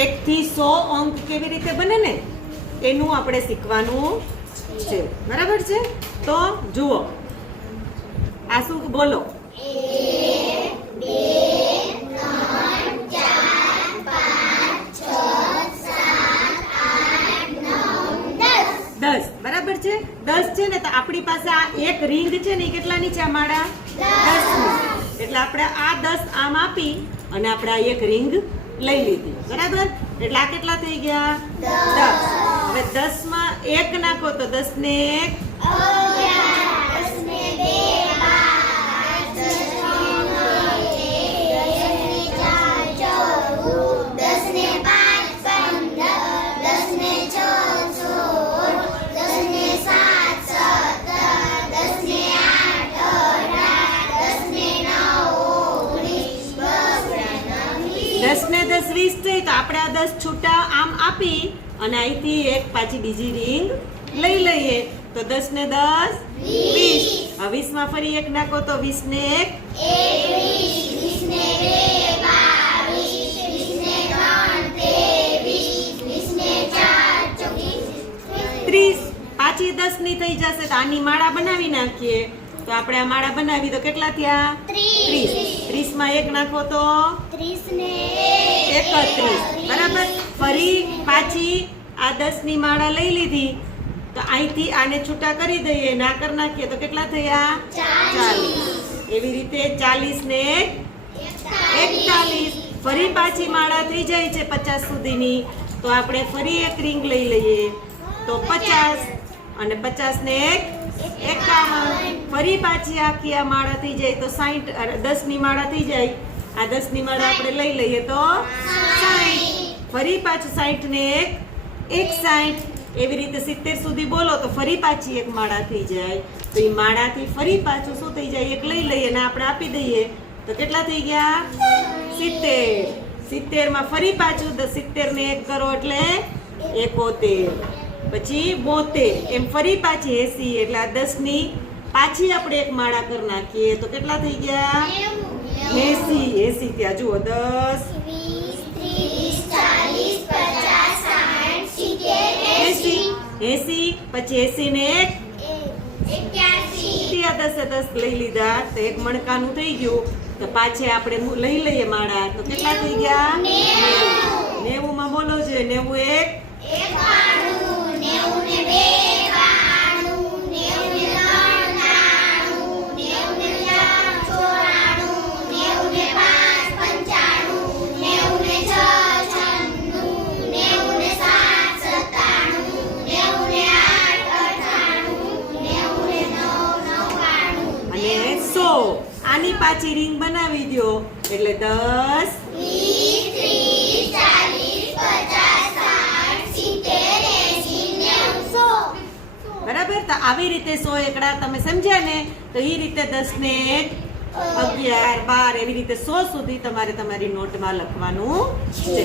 1 થી 100 અંક કેવી રીતે બને ને એનું આપણે શીખવાનું છે, બરાબર છે? તો જુઓ, આ શું બોલો? 1 2 3 4 5 6 7 8 9 10 10, બરાબર છે? 10 છે ને, તો આપણી પાસે આ એક રિંગ છે ને એ કેટલાની છે? આ માળા 10 ની. એટલે આપણે આ 10 આમ આપી અને આપણે આ એક રિંગ લઈ લીધી, બરાબર? એટલે આ કેટલા થઈ ગયા? 10. હવે 10 માં 1 નાખો તો 10 ને 1 11 10 ને 2 12 10 ને 4 14 10 ને 5 15 10 ને 6 16 10 ને 7 10 ને 8 18 19 20 10 ને 10 20 થઈ. તો આપણે આ 10 છૂટા આમ આપી અને અહીંથી એક પાછી બીજી રિંગ લઈ લઈએ. તો 10 ને 10 20. હવે 20 માં ફરી 1 નાખો તો 20 ને 1 21 20 ને 2 22 20 ને 3 23 20 ને 4 24 30. પાછી 10 ની થઈ જશે. તો આની માળા બનાવી નાખીએ. તો આપણે આ માળા બનાવી તો કેટલા થયા? 30. 30 માં 1 નાખો તો 30 ને 31. બરાબર? ફરી પાછી આ 10 ની માળા લઈ લીધી. તો અહીંથી આને છૂટા કરી દઈએ, ના કરી નાખીએ તો કેટલા થયા? 40. એવી રીતે 40 ને 41. ફરી પાછી માળા થઈ જાય છે 50 સુધીની. તો આપણે ફરી એક રિંગ લઈ લઈએ તો 50 અને 50 ને 51. ફરી પાછી આખી આ માળા થઈ જાય તો 60. 10 ની માળા થઈ જાય. આ 10 ની માળા આપણે લઈ લઈએ તો 60. ફરી પાછું 60 ને 61. એવી રીતે 70 સુધી બોલો તો ફરી પાછી એક માળા થઈ જાય. તો એ માળાથી ફરી પાછું શું થઈ જાય? એક લઈ લઈએ અને આપણે આપી દઈએ તો કેટલા થઈ ગયા? 70. 70 માં ફરી પાછું 70 ને 1 કરો એટલે 71. પછી 72. એમ ફરી પાછી 80. એટલે આ 10 ની પાછી આપણે એક માળા કરી નાખીએ તો કેટલા થઈ ગયા? 80. 80 ત્યાં જુઓ 10 80. પછી 80 ને 1 આ 10 લઈ લીધા તો એક મણકાનું થઈ ગયું. તો પાછે આપણે લઈ લઈએ માળા તો કેટલા થઈ ગયા? 90 માં બોલો છે 90 આની પાછી રિંગ બનાવી દો એટલે 10 20 30 40 50 60 70 80 90 100. બરાબર? તો આવી રીતે 100 એકડા તમે સમજ્યા ને? તો એ રીતે 10 ને 1 11 12 એવી રીતે 100 સુધી તમારે તમારી નોટમાં લખવાનું છે.